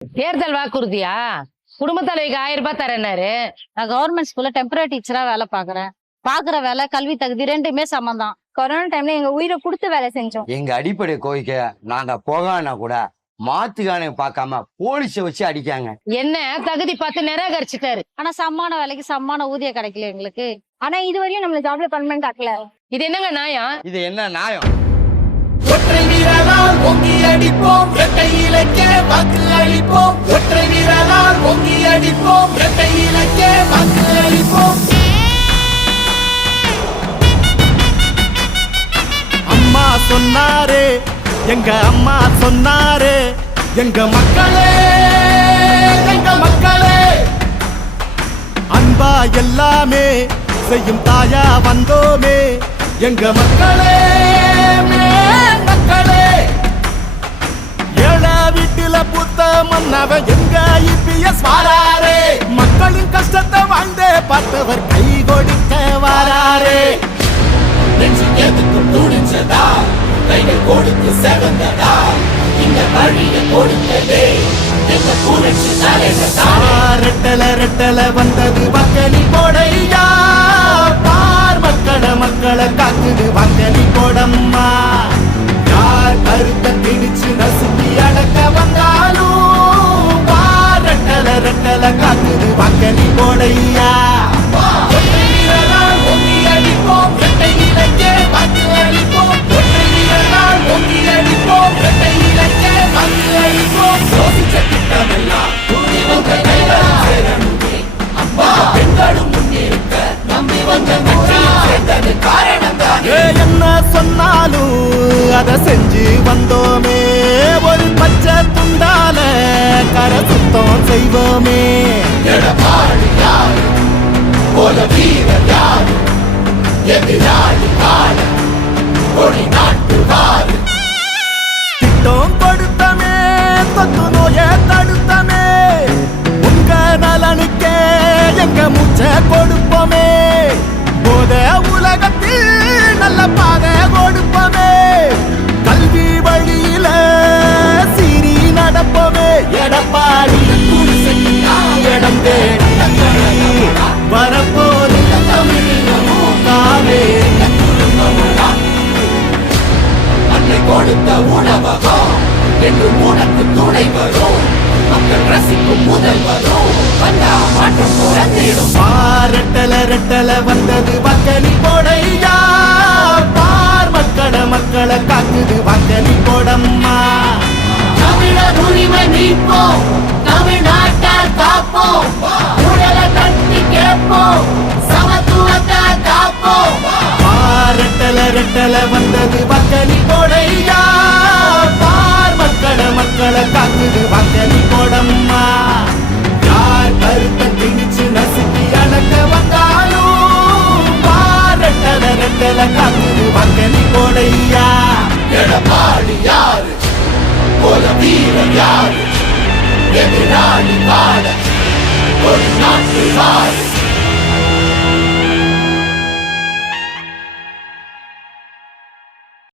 தேர்தல் வாக்குறுதியா? குடும்ப தலைவிக்கு 1000 ரூபாய் தரேன்னாரு. நான் கவர்மெண்ட் ஸ்கூல்ல டெம்பரரி டீச்சரா வேலை பாக்குறேன். பாக்குற வேலை கல்வி தகுதி ரெண்டுமே சமம். கொரோனா டைம்ல எங்க உயிரை கொடுத்து வேலை செஞ்சோம். எங்க அடிப்படை கோரிக்கை நாங்க போகானா கூட மாத்துக்கான பார்க்காம போலீஸ வச்சு அடிக்காங்க. என்ன தகுதி பார்த்து நிராகரிச்சுட்டாரு. ஆனா சம்மான வேலைக்கு சம்மான ஊதியம் கிடைக்கல எங்களுக்கு. ஆனா இதுவரையும் நம்மள ஜாப்ல பர்மனன்ட் ஆக்கல. இது என்னங்க நியாயம்? இது என்ன நியாயம்? ஒற்றை வீரரால் ஓங்கி அடிப்போம், இரட்டை இலக்கே வாக்கு அளிப்போம். ஒற்றை வீரரால் ஓங்கி அடிப்போம், இரட்டை இலக்கே வாக்கு அளிப்போம். அம்மா சொன்னாரே, எங்க அம்மா சொன்னாரே, எங்க மக்களே, எங்க மக்களே, அன்பா எல்லாமே செய்யும் தாயா வந்தோமே, எங்க மக்களே, மக்களே. ஏழை வீட்டுல புத்த மன்னவ எங்க இபிஎஸ் வாராரே, மக்களின் கஷ்டத்தை வாழ்ந்தே பார்த்தவர் கை கொடுக்க வாராரே. நெஞ்சு எதுக்கும் துணிச்சதா, கைகள் கொடுத்து செவந்ததா, இந்த வழியை கொடுத்ததே எங்க புரட்சி தலைவதா. ரெட்டல ரெட்டல வந்தது வக்கனி போடையா, பார் மக்களை காக்குது வக்கனி போடம்மா. யார் கருத்தை பிடிச்சு நசுக்கி அடக்க வந்தாலும் பார் ரெட்டல ரெட்டல காக்குது வக்கனி போடையா. ஒற்றை வீரரால் ஓங்கி அடிப்போம், இரட்டை இலக்கே வாக்கு அளிப்போம். ஒற்றை வீரரால் ஓங்கி அடிப்போம், இரட்டை இலக்கே வாக்கு அளிப்போம். யோசிச்ச திட்டமெல்லாம் துணிவங்க கைகளில் சேரணுமே. அம்மா பெண்களும் முன்னேற்க நம்பி வந்த கட்சியில் சேர்ந்தது காரணம் தானே. என்ன சொன்னாலும் அத செஞ்சு வந்தோமே, ஒரு பச்சை துண்டால கரை சுத்தம் செய்வோமே. எடப்பாடி யாரு, போல வீரர் யாரு, எதிராளி கால கொடி நாட்டு வாரு. திட்டம் கொடுத்தமே, தொத்து நோய தடுத்தமே, உங்க நலனுக்கே எங்க மூச்சை கொடுப்போமே. போத உலகத்தில் நல்ல பாதை கொடுப்போமே, கல்வி வழியில சீரி நடப்போமே. எடப்பாடி இடம் தேடி வரப்போது காவேரி. அன்னை கொடுத்த உணவகம் என்று உனக்கு துணை வரும், மக்கள் ரசிக்கும் முதல் வரும், வந்தா மாற்றம் பிறந்திடும். ரெட்டல ரெட்டல வந்தது வக்கனி போடையா, பார் மக்களை காக்குது வக்கனி போடம்மா. தமிழர் உரிமை மீட்போம், தமிழ்நாட்டால் காப்போம், ஊழலை தட்டி கேட்போம், சமத்துவத்தை காப்போம். ரெட்டல ரெட்டல வந்தது வக்கனி போடையா, பார் மக்களை காக்குது வக்கனி போடம்மா. யார் கருத்தை திணிச்சு நசுக்கி அடக்க வந்தாலும் பார் ரெட்டல ரெட்டல காக்குது வக்கனி போடையா. எடப்பாடி யாரு, போல வீரர் யாரு, எதிராளி வாழ ஒரு நாட்டு வாரு.